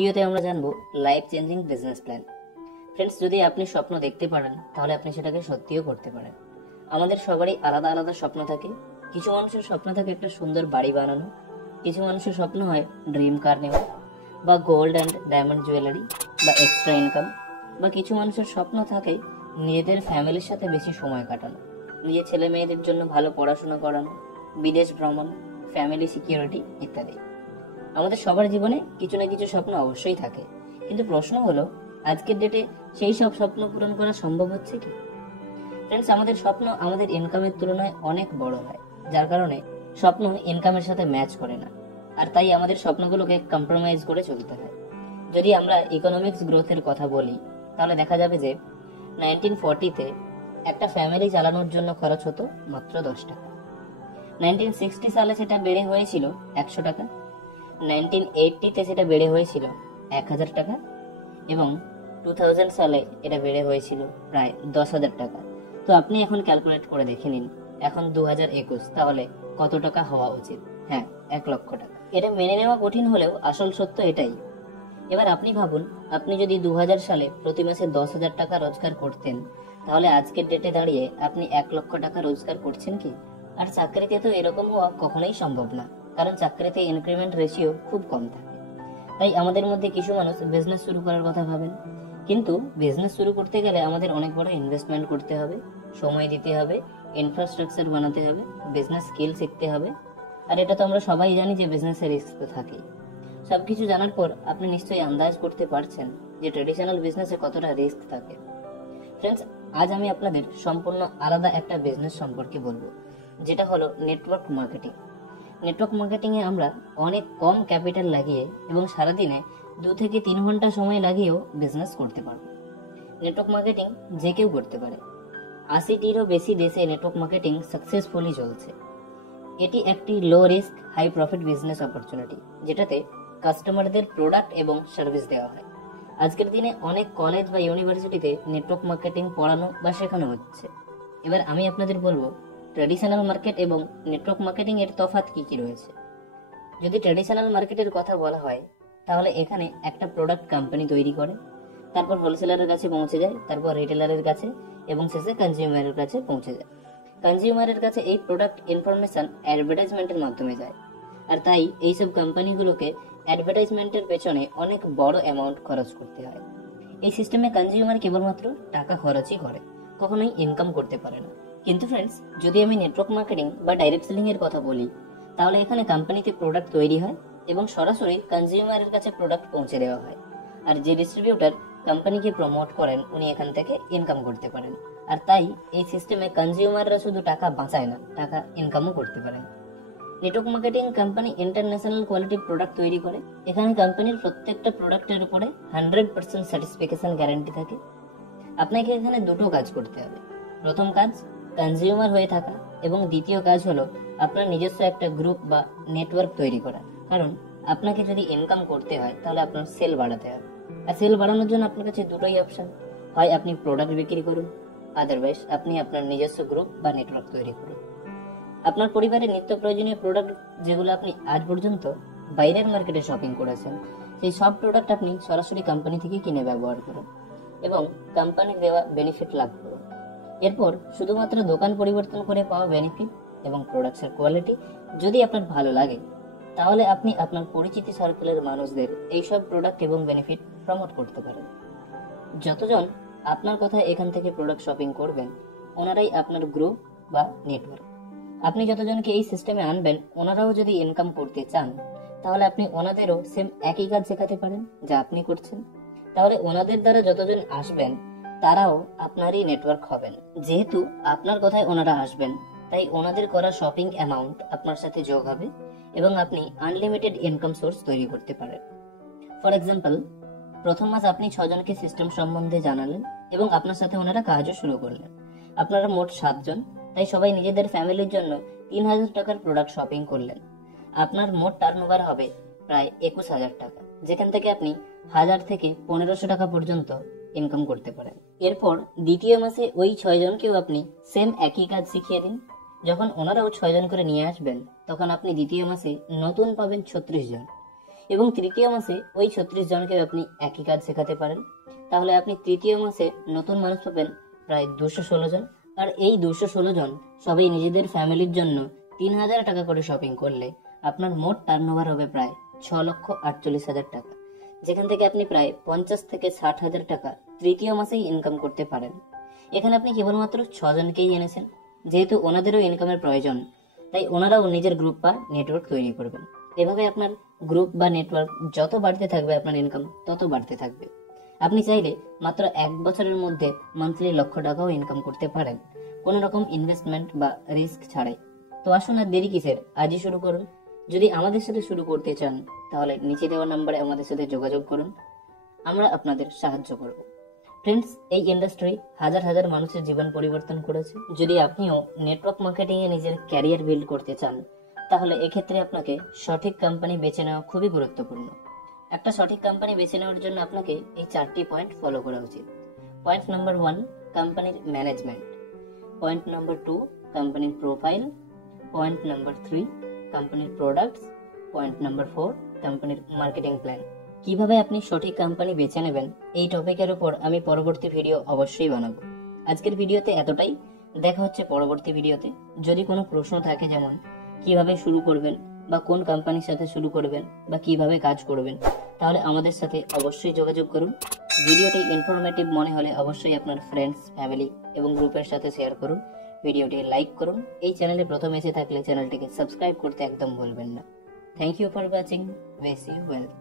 ভিডিওতে আমরা জানবো life changing business plan. Friends, যদি আপনি স্বপ্ন দেখতে পারেন তাহলে আপনি সেটাকে সত্যিও করতে পারেন। আমাদের সবারই আলাদা আলাদা স্বপ্ন থাকে। কিছু মানুষের স্বপ্ন থাকে একটা সুন্দর বাড়ি বানানো, কিছু মানুষের স্বপ্ন হয় ড্রিম কার নেওয়া বা গোল্ড অ্যান্ড ডায়মন্ড জুয়েলারি বা এক্সট্রা ইনকাম, বা কিছু মানুষের স্বপ্ন থাকে নিজেদের ফ্যামিলির সাথে বেশি সময় কাটানো, নিজের ছেলে মেয়েদের জন্য ভালো পড়াশোনা করানো, বিদেশ ভ্রমণ, ফ্যামিলি সিকিউরিটি ইত্যাদি। আমাদের সবার জীবনে কিছু না কিছু স্বপ্ন অবশ্যই থাকে, কিন্তু প্রশ্ন হলো আজকের ডেটে সেই সব স্বপ্ন পূরণ করা সম্ভব হচ্ছে কি? ফ্রেন্ডস, আমাদের স্বপ্ন আমাদের ইনকামের তুলনায় অনেক বড় হয়, যার কারণে স্বপ্ন ইনকামের সাথে ম্যাচ করে না, আর তাই আমাদের স্বপ্নগুলোকে কম্প্রোমাইজ করে চলতে হয়। যদি আমরা ইকোনমিক্স গ্রোথের কথা বলি তাহলে দেখা যাবে যে 1940-তে একটা ফ্যামিলি চালানোর জন্য খরচ হতো মাত্র 10 টাকা। 1960 সালে সেটা বেড়ে হয়েছিল 100 টাকা, 1980-তে সেটা বেড়ে হয়েছিল 1000 টাকা, এবং 2000 সালে এটা বেড়ে হয়েছিল প্রায় 10,000 টাকা। তো আপনি এখন ক্যালকুলেট করে দেখে নিন, এখন 2021, তাহলে কত টাকা হওয়া উচিত? হ্যাঁ, 1 লক্ষ টাকা। এটা মেনে নেওয়া কঠিন হলেও আসল সত্য এটাই। এবার আপনি ভাবুন, আপনি যদি 2000 সালে প্রতি মাসে 10,000 টাকা রোজগার করতেন, তাহলে আজকের ডেটে দাঁড়িয়ে আপনি 1 লক্ষ টাকা রোজগার করছেন কি? আর চাকরিতে তো এরকম হওয়া কখনোই সম্ভব না, কারণ চাকরিতে ইনক্রিমেন্ট রেশিও খুব কম থাকে। তাই আমাদের মধ্যে কিছু মানুষ বিজনেস শুরু করার কথা ভাবেন, কিন্তু বিজনেস শুরু করতে গেলে আমাদের অনেক বড় ইনভেস্টমেন্ট করতে হবে, সময় দিতে হবে, ইনফ্রাস্ট্রাকচার বানাতে হবে, বিজনেস স্কিল শিখতে হবে। আর এটা তো আমরা সবাই জানি যে বিজনেসের রিস্ক তো থাকেই। সবকিছু জানার পর আপনি নিশ্চয়ই আন্দাজ করতে পারছেন যে ট্রেডিশনাল বিজনেসে কতটা রিস্ক থাকে। ফ্রেন্ডস, আজ আমি আপনাদের সম্পূর্ণ আলাদা একটা বিজনেস সম্পর্কে বলবো, যেটা হলো নেটওয়ার্ক মার্কেটিং। নেটওয়ার্ক মার্কেটিং এ আমরা অনেক কম ক্যাপিটাল লাগিয়ে এবং সারাদিনে 2 থেকে 3 ঘন্টা সময় লাগিয়েও বিজনেস করতে পারবো। নেটওয়ার্ক মার্কেটিং যে কেউ করতে পারে। 80টিরও বেশি দেশে নেটওয়ার্ক মার্কেটিং সাকসেসফুলি চলছে। এটি একটি low risk high profit business opportunity, যেটাতে কাস্টমারদের প্রোডাক্ট এবং সার্ভিস দেওয়া হয়। আজকের দিনে অনেক কলেজ বা ইউনিভার্সিটিতে নেটওয়ার্ক মার্কেটিং পড়ানো বা শেখানো হচ্ছে। এবার আমি আপনাদের বলবো ট্র্যাডিশনাল মার্কেট এবং নেটওয়ার্ক মার্কেটিং এর তফাৎ কি কি রয়েছে। যদি ট্র্যাডিশনাল মার্কেটের কথা বলা হয় তাহলে এখানে একটা প্রোডাক্ট কোম্পানি তৈরি করে, তারপর হোলসেলারের কাছে পৌঁছে যায়, তারপর রিটেলারের কাছে, এবং শেষে কনজিউমারের কাছে পৌঁছে যায়। কনজিউমারের কাছে এই প্রোডাক্ট ইনফরমেশন অ্যাডভার্টাইজমেন্টের মাধ্যমে যায়, আর তাই এইসব কোম্পানিগুলোকে অ্যাডভার্টাইজমেন্টের পেছনে অনেক বড় অ্যামাউন্ট খরচ করতে হয়। এই সিস্টেমে কনজিউমার কেবলমাত্র টাকা খরচই করে, কখনোই ইনকাম করতে পারে না। কিন্তু ফ্রেন্ডস, যদি আমি নেটওয়ার্ক মার্কেটিং বা ডাইরেক্ট সেলিং এর কথা বলি তাহলে এখানে কোম্পানিতে প্রোডাক্ট তৈরি হয় এবং সরাসরি কনজিউমারের কাছে প্রোডাক্ট পৌঁছে দেওয়া হয়, আর যে ডিস্ট্রিবিউটর কোম্পানিকে প্রমোট করেন উনি এখান থেকে ইনকাম করতে পারেন। আর তাই এই সিস্টেমে কনজিউমাররা শুধু টাকা বাঁচায় না, টাকা ইনকামও করতে পারেন। Network marketing company international quality product তৈরি করে। এখানে কোম্পানির প্রত্যেকটা প্রোডাক্টের উপরে 100% স্যাটিসফ্যাকশন গ্যারান্টি থাকে। আপনাকে এখানে দুটো কাজ করতে হবে। প্রথম কাজ কনজিউমার হয়ে থাকা, এবং দ্বিতীয় কাজ হলো আপনার নিজস্ব একটা গ্রুপ বা নেটওয়ার্ক তৈরি করা। কারণ আপনাকে যদি ইনকাম করতে হয় তাহলে আপনার সেল বাড়াতে হবে, আর সেল বাড়ানোর জন্য আপনার কাছে দুটোই অপশন, হয় আপনি প্রোডাক্ট বিক্রি করুন, আদারওয়াইজ আপনি আপনার নিজস্ব গ্রুপ বা নেটওয়ার্ক তৈরি করুন। আপনার পরিবারের নিত্য প্রয়োজনীয় প্রোডাক্ট যেগুলো আপনি আজ পর্যন্ত বাইরের মার্কেটে শপিং করেছেন, সেই সব প্রোডাক্ট আপনি সরাসরি কোম্পানি থেকে কিনে ব্যবহার করুন এবং কোম্পানির দেওয়া বেনিফিট লাভ করুন। এরপর শুধুমাত্র দোকান পরিবর্তন করে পাওয়া বেনিফিট এবং প্রোডাক্টের কোয়ালিটি যদি আপনার ভালো লাগে, তাহলে আপনি আপনার পরিচিতি সার্কেলের মানুষদের এইসব প্রোডাক্ট এবং বেনিফিট প্রমোট করতে পারেন। যতজন আপনার কথায় এখান থেকে প্রোডাক্ট শপিং করবেন, ওনারাই আপনার গ্রুপ বা নেটওয়ার্ক। আপনি যতজনকে এই সিস্টেমে আনবেন, ওনারাও যদি ইনকাম করতে চান তাহলে আপনি ওনাদেরও সেম একই কাজ শেখাতে পারেন যা আপনি করছেন। তাহলে ওনাদের দ্বারা যতজন আসবেন তারাও আপনারই নেটওয়ার্ক হবেন। যেহেতু আপনার কথায় ওনারা আসবেন, তাই ওনাদের করা শপিং অ্যামাউন্ট আপনার সাথে যোগ হবে এবং আপনি আনলিমিটেড ইনকাম সোর্স তৈরি করতে পারেন। ফর এক্সাম্পল, প্রথম মাস আপনি 6 জনকে সিস্টেম সম্বন্ধে জানালেন এবং আপনার সাথে ওনারা কাজও শুরু করলেন। আপনারা মোট 7 জন, তাই সবাই নিজেদের ফ্যামিলির জন্য 3000 টাকার প্রোডাক্ট শপিং করলেন। আপনার মোট টার্নওভার হবে প্রায় 21,000 টাকা, যেখান থেকে আপনি 1000 থেকে 1500 টাকা পর্যন্ত ইনকাম করতে পারেন। এরপর দ্বিতীয় মাসে ওই 6 জনকেও আপনি সেম একই কাজ শিখিয়ে দিন। যখন ওনারাও 6 জন করে নিয়ে আসবেন, তখন আপনি দ্বিতীয় মাসে নতুন পাবেন 36 জন। এবং তৃতীয় মাসে ওই 36 জনকে আপনি একই কাজ শেখাতে পারেন। তাহলে আপনি তৃতীয় মাসে নতুন মানুষ পাবেন প্রায় 216 জন। আর এই 216 জন সবাই নিজেদের ফ্যামিলির জন্য 3000 টাকা করে শপিং করলে আপনার মোট টার্নওভার হবে প্রায় 6,48,000 টাকা, যেখান থেকে আপনি প্রায় 50 থেকে 60,000 টাকা তৃতীয় মাসেই ইনকাম করতে পারেন। এখানে আপনি কেবলমাত্র 6 জনকেই এনেছেন, যেহেতু ওনাদেরও ইনকামের প্রয়োজন, তাই ওনারাও নিজের গ্রুপ বা নেটওয়ার্ক তৈরি করবেন। এভাবে আপনার গ্রুপ বা নেটওয়ার্ক যত বাড়তে থাকবে আপনার ইনকাম তত বাড়তে থাকবে। আপনি চাইলে মাত্র 1 বছরের মধ্যে মান্থলি 1,00,000 টাকাও ইনকাম করতে পারেন, কোনো রকম ইনভেস্টমেন্ট বা রিস্ক ছাড়াই। তো আসুন আর দেরি কিসের, আজই শুরু করুন। যদি আমাদের সাথে শুরু করতে চান তাহলে নিচে দেওয়া নম্বরে আমাদের সাথে যোগাযোগ করুন, আমরা আপনাদের সাহায্য করব। ফ্রেন্ডস, এই ইন্ডাস্ট্রি হাজার হাজার মানুষের জীবন পরিবর্তন করেছে। যদি আপনিও নেটওয়ার্ক মার্কেটিং এ নিজের ক্যারিয়ার বিল্ড করতে চান তাহলে এক্ষেত্রে আপনাকে সঠিক কোম্পানি বেছে নেওয়া খুবই গুরুত্বপূর্ণ। একটা সঠিক কোম্পানি বেছে নেওয়ার জন্য আপনাকে এই 4টি পয়েন্ট ফলো করা উচিত। পয়েন্ট নাম্বার 1, কোম্পানির ম্যানেজমেন্ট। পয়েন্ট নাম্বার 2, কোম্পানির প্রোফাইল। পয়েন্ট নাম্বার 3, কোম্পানির প্রোডাক্টস। পয়েন্ট নাম্বার 4, কোম্পানির মার্কেটিং প্ল্যান। কিভাবে আপনি সঠিক কোম্পানি বেছে নেবেন এই টপিকের উপর আমি পরবর্তী ভিডিও অবশ্যই বানাবো। আজকের ভিডিওতে এতটাই, দেখা হচ্ছে পরবর্তী ভিডিওতে। যদি কোনো প্রশ্ন থাকে, যেমন কিভাবে শুরু করবেন বা কোন কোম্পানির সাথে শুরু করবেন বা কিভাবে কাজ করবেন, তাহলে আমাদের সাথে অবশ্যই যোগাযোগ করুন। ভিডিওটি ইনফরমেটিভ মনে হলে অবশ্যই আপনার ফ্রেন্ডস, ফ্যামিলি এবং গ্রুপের সাথে শেয়ার করুন। ভিডিওটি লাইক করুন। এই চ্যানেলে প্রথম এসে থাকলে চ্যানেলটিকে সাবস্ক্রাইব করতে একদম ভুলবেন না। Thank you for watching. Wish you wealth.